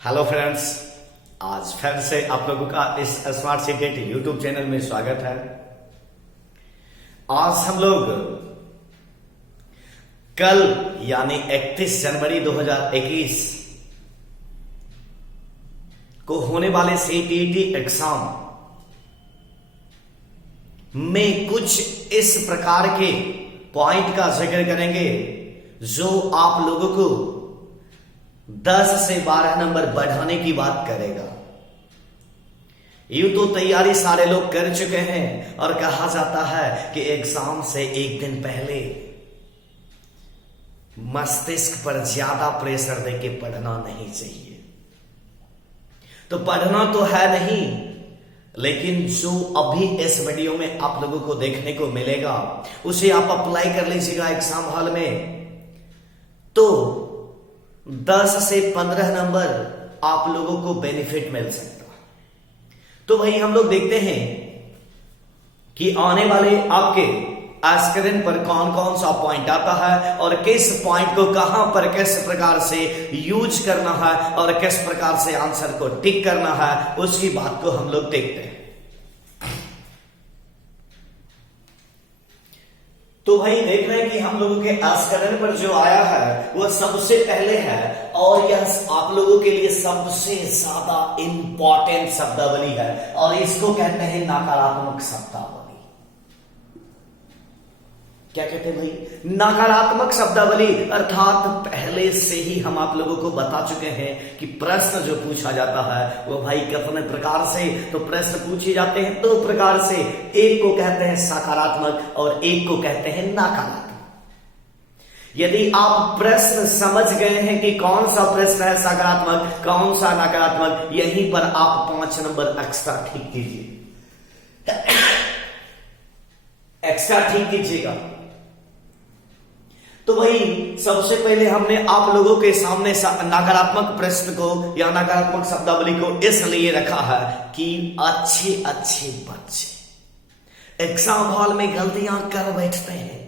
Hello friends, आज फिर से आप लोगों का इस स्मार्ट सीक्रेट यूट्यूब चैनल में स्वागत है। आज हम लोग कल यानी 31 जनवरी 2021 को होने वाले सीटीईटी एग्जाम में कुछ इस प्रकार के पॉइंट का जिक्र करेंगे जो आप लोगों को 10 से 12 नंबर बढ़ाने की बात करेगा। यूं तो तैयारी सारे लोग कर चुके हैं और कहा जाता है कि एग्जाम से एक दिन पहले मस्तिष्क पर ज्यादा प्रेशर देके पढ़ना नहीं चाहिए। तो पढ़ना तो है नहीं, लेकिन जो अभी इस वीडियो में आप लोगों को देखने को मिलेगा उसे आप अप्लाई कर लीजिएगा एग्जाम हॉल में, तो 10 से 15 नंबर आप लोगों को बेनिफिट मिल सकता है। तो भाई हम लोग देखते हैं कि आने वाले आपके स्क्रीन पर कौन कौन सा पॉइंट आता है और किस पॉइंट को कहां पर किस प्रकार से यूज करना है और किस प्रकार से आंसर को टिक करना है, उसकी बात को हम लोग देखते हैं। तो भाई देख रहे हैं कि हम लोगों के स्क्रीन पर जो आया है वह सबसे पहले है और यह आप लोगों के लिए सबसे ज्यादा इंपॉर्टेंट शब्दावली है और इसको कहते हैं नकारात्मक शब्दावली। क्या कहते हैं भाई? नकारात्मक शब्दावली। अर्थात पहले से ही हम आप लोगों को बता चुके हैं कि प्रश्न जो पूछा जाता है वो भाई कितने प्रकार से तो प्रश्न पूछे जाते हैं, दो प्रकार से। एक को कहते हैं सकारात्मक और एक को कहते हैं नकारात्मक। यदि आप प्रश्न समझ गए हैं कि कौन सा प्रश्न है सकारात्मक कौन सा नकारात्मक, यहीं पर आप 5 नंबर एक्स्ट्रा ठीक कीजिए, एक्स्ट्रा ठीक कीजिएगा। तो भाई सबसे पहले हमने आप लोगों के सामने नकारात्मक प्रश्न को या नकारात्मक शब्दावली को इसलिए रखा है कि अच्छे अच्छे बच्चे एग्जाम हॉल में गलतियां कर बैठते हैं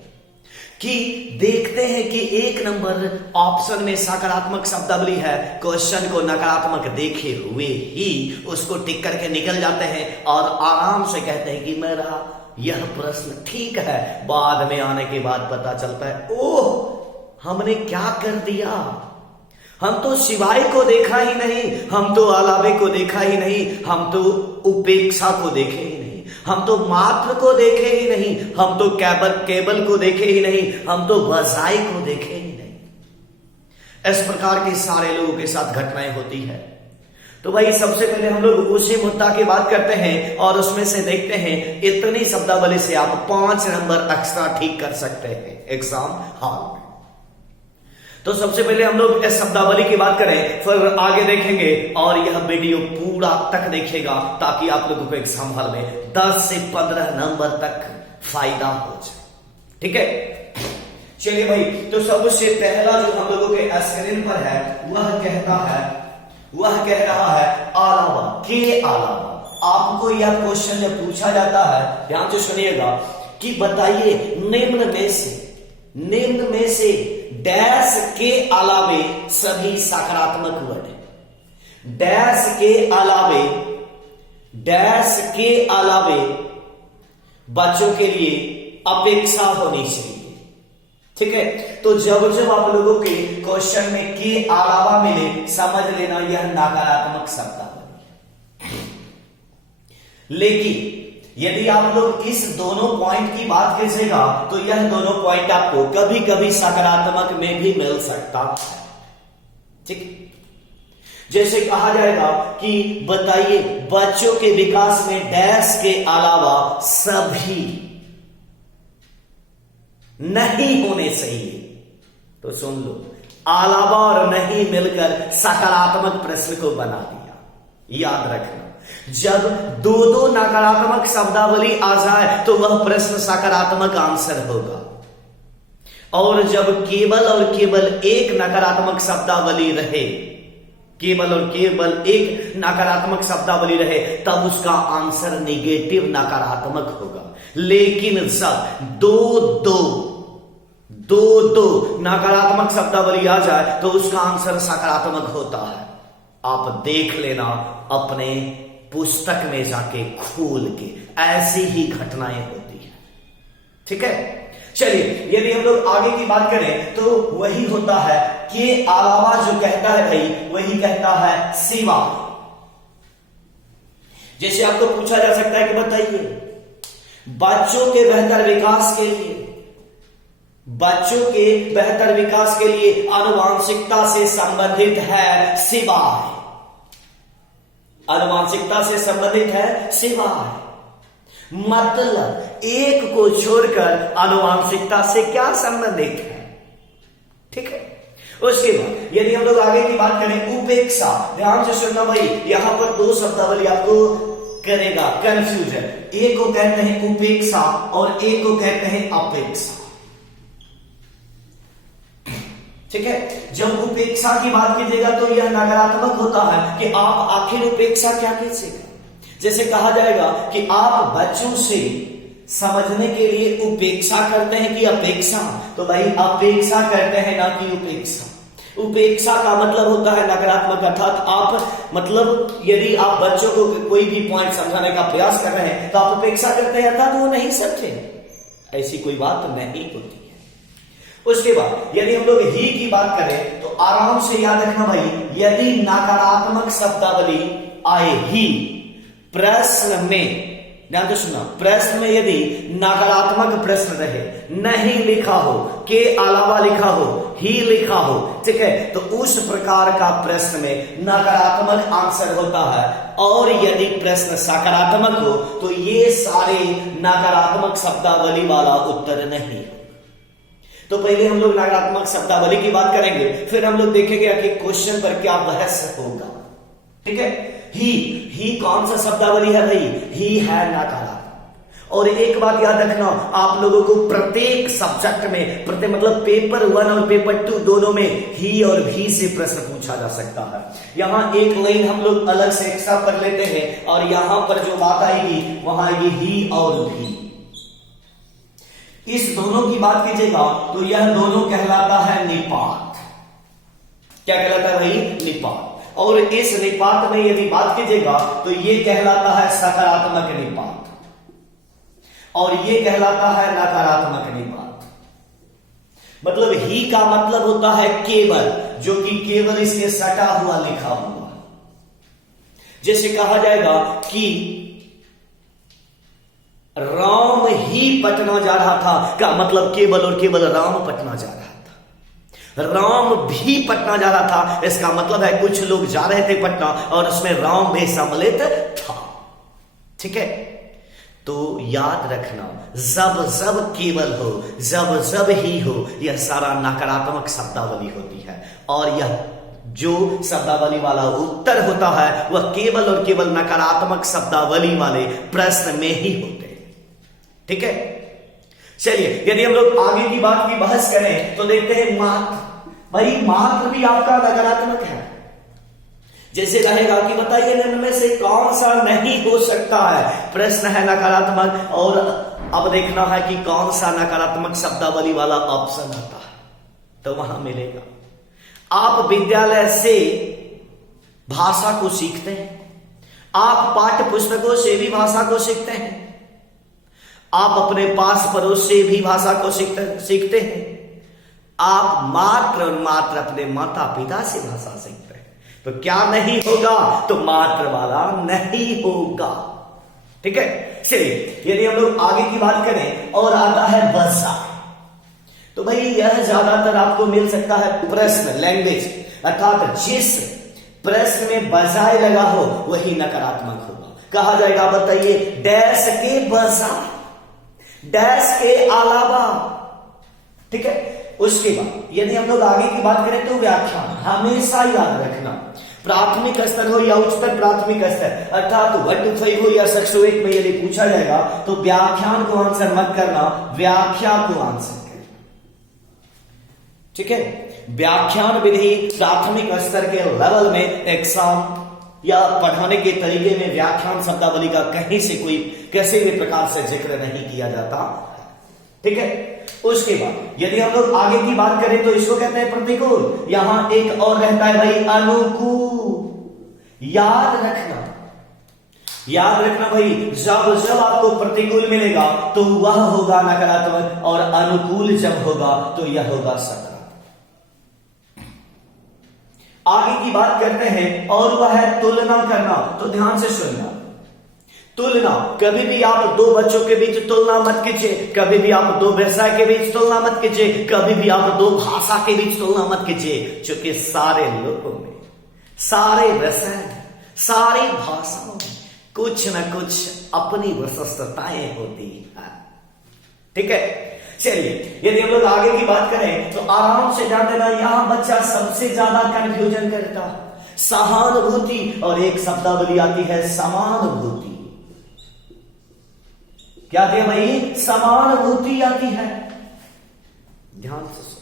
कि देखते हैं कि 1 नंबर ऑप्शन में सकारात्मक शब्दावली है, क्वेश्चन को नकारात्मक देखे हुए ही उसको टिक करके निकल जाते हैं और आराम से कहते हैं कि मेरा यह प्रश्न ठीक है। बाद में आने के बाद पता चलता है ओह हमने क्या कर दिया, हम तो सिवाय को देखा ही नहीं, हम तो अलावे को देखा ही नहीं, हम तो उपेक्षा को देखे ही नहीं, हम तो मात्र को देखे ही नहीं, हम तो केवल को देखे ही नहीं, हम तो बजाय को देखे ही नहीं। इस प्रकार के सारे लोगों के साथ घटनाएं होती है। तो भाई सबसे पहले हम लोग उसी मुद्दा की बात करते हैं और उसमें से देखते हैं इतनी शब्दावली से आप 5 नंबर एक्स्ट्रा ठीक कर सकते हैं एग्जाम हॉल में। तो सबसे पहले हम लोग इस शब्दावली की बात करें, फिर आगे देखेंगे और यह वीडियो पूरा तक देखिएगा ताकि आप लोगों को एग्जाम हॉल में 10 से 15 नंबर तक फायदा हो जाए। ठीक है, चलिए भाई। तो सबसे पहला जो हम लोगों के स्क्रीन पर है वह कह रहा है अलावा के अलावा। आपको यह क्वेश्चन जब पूछा जाता है, ध्यान से सुनिएगा, कि बताइए निम्न में से डैश के अलावे सभी सकारात्मक वर्ड है। डैश के अलावे बच्चों के लिए अपेक्षा होनी चाहिए। ठीक है, तो जब आप लोगों के क्वेश्चन में के अलावा मिले समझ लेना यह नकारात्मक शब्दावली है। लेकिन यदि आप लोग इस दोनों पॉइंट की बात कीजिएगा तो यह दोनों पॉइंट आपको कभी कभी सकारात्मक में भी मिल सकता है। ठीक, जैसे कहा जाएगा कि बताइए बच्चों के विकास में डैश के अलावा सभी नहीं होने चाहिए। तो सुन लो, अलावा और नहीं मिलकर सकारात्मक प्रश्न को बना दिया। याद रखना, जब दो नकारात्मक शब्दावली आ जाए तो वह प्रश्न सकारात्मक आंसर होगा, और जब केवल एक नकारात्मक शब्दावली रहे, केवल एक नकारात्मक शब्दावली रहे, तब उसका आंसर निगेटिव नकारात्मक होगा। लेकिन जब दो नकारात्मक शब्दावली आ जाए तो उसका आंसर सकारात्मक होता है। आप देख लेना अपने पुस्तक में जाके खोल के, ऐसी ही घटनाएं होती है। ठीक है, चलिए यदि हम लोग आगे की बात करें तो वही होता है कि अलावा जो कहता है भाई वही कहता है सिवा। जैसे आपको पूछा जा सकता है कि बताइए बच्चों के बेहतर विकास के लिए, बच्चों के बेहतर विकास के लिए आनुवांशिकता से संबंधित है सिवाय, आनुवांशिकता से संबंधित है सिवाय। मतलब एक को छोड़कर आनुवांशिकता से क्या संबंधित है। ठीक है, उसके बाद यदि हम लोग आगे की बात करें उपेक्षा, ध्यान से सुनना भाई, यहां पर दो शब्दावली आपको करेगा कंफ्यूजन। एक को कहते हैं उपेक्षा और एक को कहते हैं अपेक्षा। ठीक है, जब उपेक्षा की बात कीजिएगा तो यह नकारात्मक होता है कि आप आखिर उपेक्षा क्या कीजिएगा। जैसे कहा जाएगा कि आप बच्चों से समझने के लिए उपेक्षा करते हैं कि अपेक्षा, तो भाई अपेक्षा करते हैं ना कि उपेक्षा। उपेक्षा का मतलब होता है नकारात्मक, अर्थात आप मतलब यदि आप बच्चों को कोई भी पॉइंट समझाने का प्रयास कर रहे हैं तो आप उपेक्षा करते हैं, अर्थात वो नहीं समझे, ऐसी कोई बात नहीं होती है। उसके बाद यदि हम लोग ही की बात करें तो आराम से याद रखना भाई, यदि नकारात्मक शब्दावली आए ही प्रश्न में, ध्यान से सुनना, प्रश्न में यदि नकारात्मक प्रश्न रहे, नहीं लिखा हो, के अलावा लिखा हो, ही लिखा हो, ठीक है, तो उस प्रकार का प्रश्न में नकारात्मक आंसर होता है। और यदि प्रश्न सकारात्मक हो तो ये सारे नकारात्मक शब्दावली वाला उत्तर नहीं। तो पहले हम लोग नकारात्मक शब्दावली की बात करेंगे, फिर हम लोग देखेंगे कि क्वेश्चन पर क्या बहस होगा। ठीक है, ही कौन सा शब्दावली है भाई, ही है नकारात्मक। और एक बात याद रखना, आप लोगों को प्रत्येक सब्जेक्ट में, प्रत्येक मतलब पेपर 1 और पेपर 2 दोनों में ही और भी से प्रश्न पूछा जा सकता है। यहां एक लाइन हम लोग अलग से एक्स्ट्रा कर लेते हैं और यहां पर जो बात आएगी वहां आएगी ही और भी। इस दोनों की बात कीजिएगा तो यह दोनों कहलाता है निपात। क्या कहलाता है भाई, निपात। और इस निपात में यदि बात कीजिएगा तो यह कहलाता है सकारात्मक निपात और यह कहलाता है नकारात्मक निपात। मतलब ही का मतलब होता है केवल, जो कि केवल इसके सटा हुआ लिखा हुआ। जैसे कहा जाएगा कि राम ही पटना जा रहा था, का मतलब केवल और केवल राम पटना जा रहा था। राम भी पटना जा रहा था, इसका मतलब है कुछ लोग जा रहे थे पटना और उसमें राम भी सम्मिलित था। ठीक है, तो याद रखना, जब जब केवल हो, जब जब ही हो, यह सारा नकारात्मक शब्दावली होती है। और यह जो शब्दावली वाला उत्तर होता है वह केवल और केवल नकारात्मक शब्दावली वाले प्रश्न में ही होते हैं। ठीक है, चलिए यदि हम लोग आगे की बात की बहस करें तो देखते हैं मात्र। भाई मात्र भी आपका नकारात्मक है। जैसे रहेगा कि बताइए निम्न में से कौन सा नहीं हो सकता है, प्रश्न है नकारात्मक और अब देखना है कि कौन सा नकारात्मक शब्दावली वाला ऑप्शन आता है, तो वहां मिलेगा। आप विद्यालय से भाषा को सीखते हैं, आप पाठ्य पुस्तकों से भी भाषा को सीखते हैं, आप अपने पास पड़ोस से भी भाषा को सीखते हैं, आप मात्र और मात्र अपने माता पिता से भाषा सीखते हैं। तो क्या नहीं होगा, तो मात्र वाला नहीं होगा। ठीक है, चलिए यदि हम लोग आगे की बात करें और आता है बसा, तो भाई यह ज्यादातर आपको मिल सकता है प्रश्न लैंग्वेज, अर्थात जिस प्रश्न में बजाय लगा हो वही नकारात्मक होगा। कहा जाएगा बताइए डैश के बजाय, डैश के अलावा। ठीक है, उसके बाद यदि हम लोग आगे की बात करें तो व्याख्यान हमेशा याद रखना, प्राथमिक स्तर हो या उच्चतर प्राथमिक स्तर, अर्थात 1 to 5 हो या 6 to 8 में यदि पूछा जाएगा तो व्याख्यान को आंसर मत करना, व्याख्या को आंसर करना। ठीक है, व्याख्यान विधि प्राथमिक स्तर के लेवल में एग्जाम या पढ़ाने के तरीके में व्याख्यान शब्दावली का कहीं से कोई किसी भी प्रकार से जिक्र नहीं किया जाता। ठीक है, उसके बाद यदि हम लोग आगे की बात करें तो इसको कहते हैं प्रतिकूल। यहां एक और रहता है भाई अनुकूल। याद रखना भाई, जब जब आपको प्रतिकूल मिलेगा तो वह होगा नकारात्मक, और अनुकूल जब होगा तो यह होगा सकारात्मक। आगे की बात करते हैं, और वह है तुलना करना। तो ध्यान से सुनना, तुलना, कभी भी आप दो बच्चों के बीच तुलना मत कीजिए, कभी भी आप दो व्यवसाय के बीच तुलना मत कीजिए, कभी भी आप दो भाषा के बीच तुलना मत कीजिए, क्योंकि सारे लोगों में, सारे व्यवसाय में, सारी भाषाओं में कुछ न कुछ अपनी विशिष्टताएं होती है। ठीक है, चलिए यदि हम लोग आगे की बात करें तो आराम से जान देना, यहां बच्चा सबसे ज्यादा कंफ्यूजन करता है सहानुभूति, और एक शब्दावली आती है समानुभूति। क्या आती है भाई? समानुभूति आती है। ध्यान से सुनो,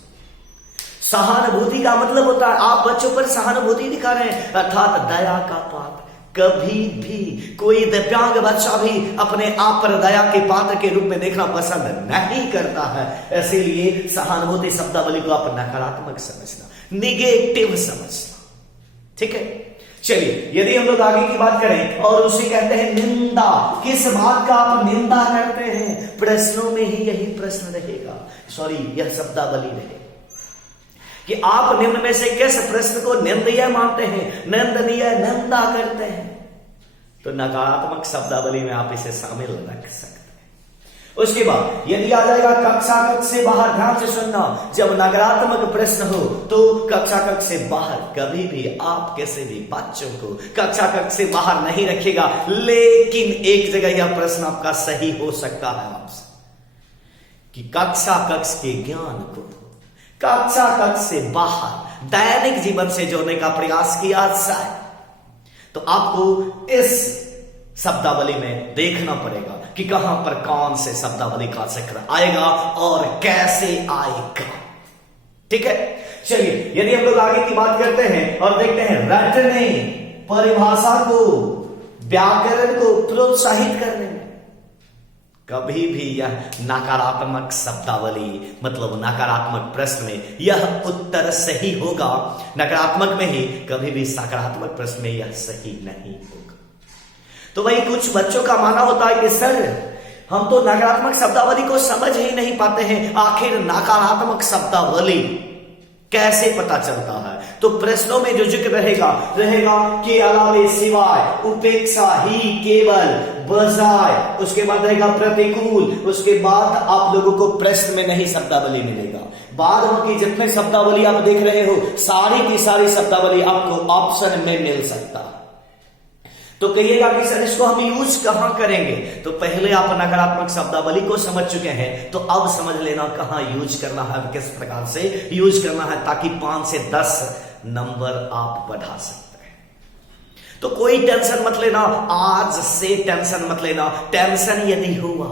सहानुभूति का मतलब होता है आप बच्चों पर सहानुभूति दिखा रहे हैं, अर्थात दया का पात्र। कभी भी कोई दिव्यांग बच्चा भी अपने आप पर दया के पात्र के रूप में देखना पसंद नहीं करता है, इसीलिए सहानुभूति शब्दावली को आप नकारात्मक समझना, निगेटिव समझना। ठीक है, चलिए यदि हम लोग आगे की बात करें, और उसे कहते हैं निंदा। किस बात का आप निंदा करते हैं? प्रश्नों में ही यही प्रश्न रहेगा, यह शब्दावली रहेगी कि आप निम्न में से किस प्रश्न को निंदनीय मानते हैं, निंदनीय, निंदा करते हैं। तो नकारात्मक शब्दावली में आप इसे शामिल रख सकते हैं। उसके बाद यदि आ जाएगा कक्षा कक्ष से बाहर, ध्यान से सुनना, जब नकारात्मक प्रश्न हो तो कक्षा कक्ष से बाहर कभी भी आप किसी भी बच्चों को कक्षा कक्ष से बाहर नहीं रखिएगा। लेकिन एक जगह यह प्रश्न आपका सही हो सकता है आपसे कि कक्षा कक्ष के ज्ञान को कक्षा कक्ष से बाहर दैनिक जीवन से जोड़ने का प्रयास किया जाए, तो आपको इस शब्दावली में देखना पड़ेगा कि कहां पर कौन से शब्दावली का जिक्र आएगा और कैसे आएगा। ठीक है, चलिए यदि हम लोग आगे की बात करते हैं और देखते हैं, रटने, परिभाषा को, व्याकरण को प्रोत्साहित करने में कभी भी यह नकारात्मक शब्दावली, मतलब नकारात्मक प्रश्न में यह उत्तर सही होगा, नकारात्मक में ही, कभी भी सकारात्मक प्रश्न में यह सही नहीं होगा। तो भाई कुछ बच्चों का मानना होता है कि सर हम तो नकारात्मक शब्दावली को समझ ही नहीं पाते हैं, आखिर नकारात्मक शब्दावली कैसे पता चलता है? तो प्रश्नों में जो जिक्र रहेगा के अलावे, सिवाय, उपेक्षा, ही, केवल, बजाय, उसके बाद रहेगा प्रतिकूल, उसके बाद आप लोगों को प्रश्न में नहीं शब्दावली मिलेगा। बाद बाकी जितने शब्दावली आप देख रहे हो, सारी की सारी शब्दावली आपको ऑप्शन में मिल सकता है। तो कहिएगा कि सर इसको हम यूज कहां करेंगे? तो पहले आप नकारात्मक शब्दावली को समझ चुके हैं, तो अब समझ लेना कहां यूज करना है, किस प्रकार से यूज करना है, ताकि 5 से 10 नंबर आप बढ़ा सकते हैं। तो कोई टेंशन मत लेना, आज से टेंशन मत लेना। टेंशन यदि हुआ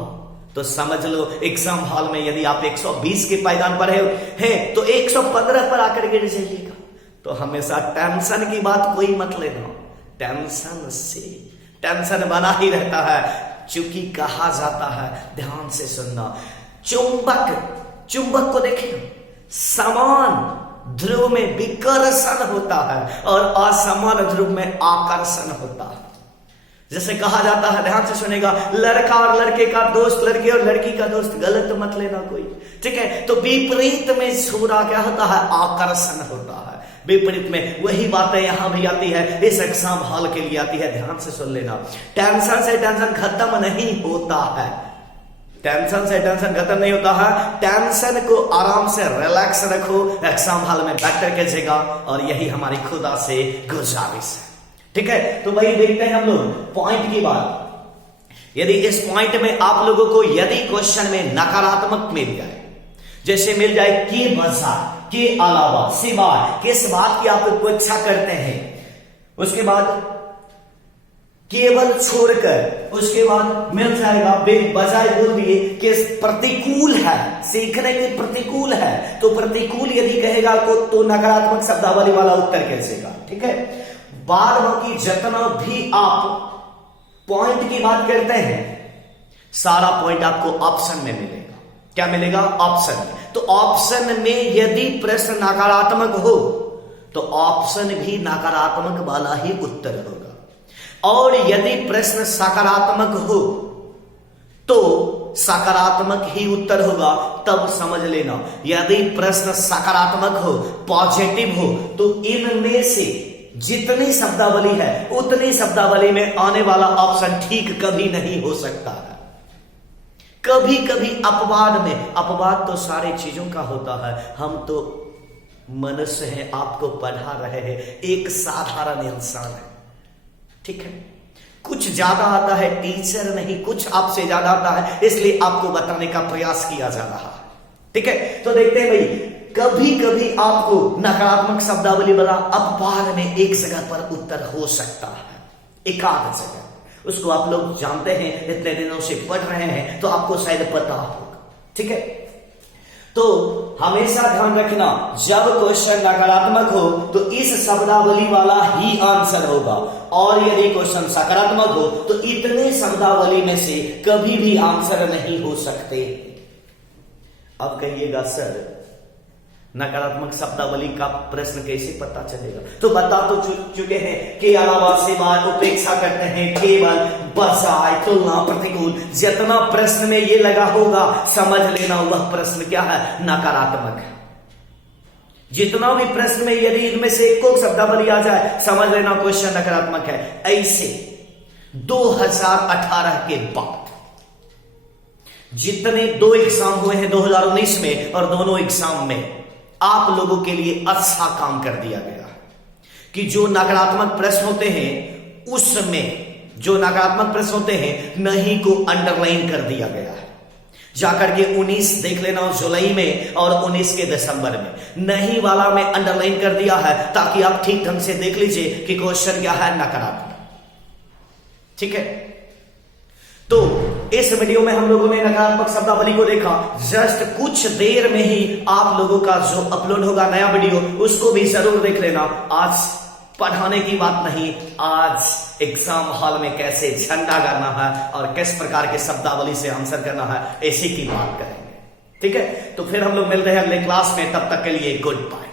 तो समझ लो एग्जाम हॉल में यदि आप 120 के पायदान पर हैं तो 115 पर आकर गिर जाइएगा। तो हमेशा टेंशन की बात कोई मत लेना, टेंशन से टेंशन बना ही रहता है। चूंकि कहा जाता है, ध्यान से सुनना, चुंबक को देखिए, समान ध्रुव में विकर्षण होता है और असमान ध्रुव में आकर्षण होता है। जैसे कहा जाता है, ध्यान से सुनेगा, लड़का और लड़के का दोस्त, लड़के और लड़की का दोस्त, गलत मत लेना कोई। ठीक है, तो विपरीत में छूरा क्या होता है? आकर्षण होता है। विपरीत में वही बातें यहां भी आती है, इस एग्जाम हॉल के लिए आती है। ध्यान से सुन लेना, टेंशन से टेंशन खत्म नहीं होता है, टेंशन से टेंशन खत्म नहीं होता है। टेंशन को आराम से रिलैक्स रखो, एग्जाम हॉल में बैठकर कीजिएगा, और यही हमारी खुदा से गुजारिश है। ठीक है, तो वही देखते हैं हम लोग पॉइंट की बात। यदि इस पॉइंट में आप लोगों को यदि क्वेश्चन में नकारात्मक मिल जाए, जैसे मिल जाए के बजाय, के अलावा, सिवाय, किस बात की आप उपेक्षा करते हैं, उसके बाद केवल छोड़कर, उसके बाद मिल जाएगा बजाय बोल दिए कि प्रतिकूल है, सीखने के प्रतिकूल है। तो प्रतिकूल यदि कहेगा तो नकारात्मक शब्दावली वाला उत्तर कैसेगा। ठीक है, बाद बाकी जितना भी आप पॉइंट की बात करते हैं, सारा पॉइंट आपको ऑप्शन में मिलेगा। क्या मिलेगा? ऑप्शन में। तो ऑप्शन में यदि प्रश्न नकारात्मक हो तो ऑप्शन भी नकारात्मक वाला ही उत्तर होगा। और यदि प्रश्न सकारात्मक हो तो सकारात्मक ही उत्तर होगा, तब समझ लेना। यदि प्रश्न सकारात्मक हो, पॉजिटिव हो, तो इनमें से जितनी शब्दावली है उतनी शब्दावली में आने वाला ऑप्शन ठीक कभी नहीं हो सकता है। कभी कभी अपवाद में, अपवाद तो सारे चीजों का होता है, हम तो मनुष्य हैं, आपको पढ़ा रहे हैं, एक साधारण इंसान है, ठीक है। कुछ ज्यादा आता है, टीचर नहीं, कुछ आपसे ज्यादा आता है, इसलिए आपको बताने का प्रयास किया जा रहा है, ठीक है। तो देखते हैं भाई, कभी कभी आपको नकारात्मक शब्दावली वाला अपवाद में एक जगह पर उत्तर हो सकता है, एकाध जगह, उसको आप लोग जानते हैं, इतने दिनों से पढ़ रहे हैं तो आपको शायद पता होगा, ठीक है। तो हमेशा ध्यान रखना, जब क्वेश्चन नकारात्मक हो तो इस शब्दावली वाला ही आंसर होगा, और यदि क्वेश्चन सकारात्मक हो तो इतने शब्दावली में से कभी भी आंसर नहीं हो सकते। अब कहिएगा सर, नकारात्मक शब्दावली का प्रश्न कैसे पता चलेगा? तो बता तो चुके हैं, के अलावा सिवाय, उपेक्षा करते हैं, केवल, बजाय, तुलना, प्रतिकूल, जितना प्रश्न में ये लगा होगा समझ लेना वह प्रश्न क्या है, नकारात्मक है। जितना भी प्रश्न में यदि इनमें से एक को शब्दावली आ जाए, समझ लेना क्वेश्चन नकारात्मक है। ऐसे 2018 के बाद जितने 2 एग्जाम हुए हैं 2019 में, और दोनों एग्जाम में आप लोगों के लिए अच्छा काम कर दिया गया कि जो नकारात्मक प्रश्न होते हैं उसमें, जो नकारात्मक प्रश्न होते हैं, नहीं को अंडरलाइन कर दिया गया है। जाकर के 19 देख लेना जुलाई में और 19 के दिसंबर में, नहीं वाला में अंडरलाइन कर दिया है, ताकि आप ठीक ढंग से देख लीजिए कि क्वेश्चन क्या है, नकारात्मक, ठीक है। तो इस वीडियो में हम लोगों ने नकारात्मक शब्दावली को देखा। जस्ट कुछ देर में ही आप लोगों का जो अपलोड होगा नया वीडियो, उसको भी जरूर देख लेना। आज पढ़ाने की बात नहीं, आज एग्जाम हॉल में कैसे झंडा गाड़ना है और किस प्रकार के शब्दावली से आंसर करना है, इसी की बात करेंगे, ठीक है। तो फिर हम लोग मिलते हैं अगले क्लास में, तब तक के लिए गुड बाय।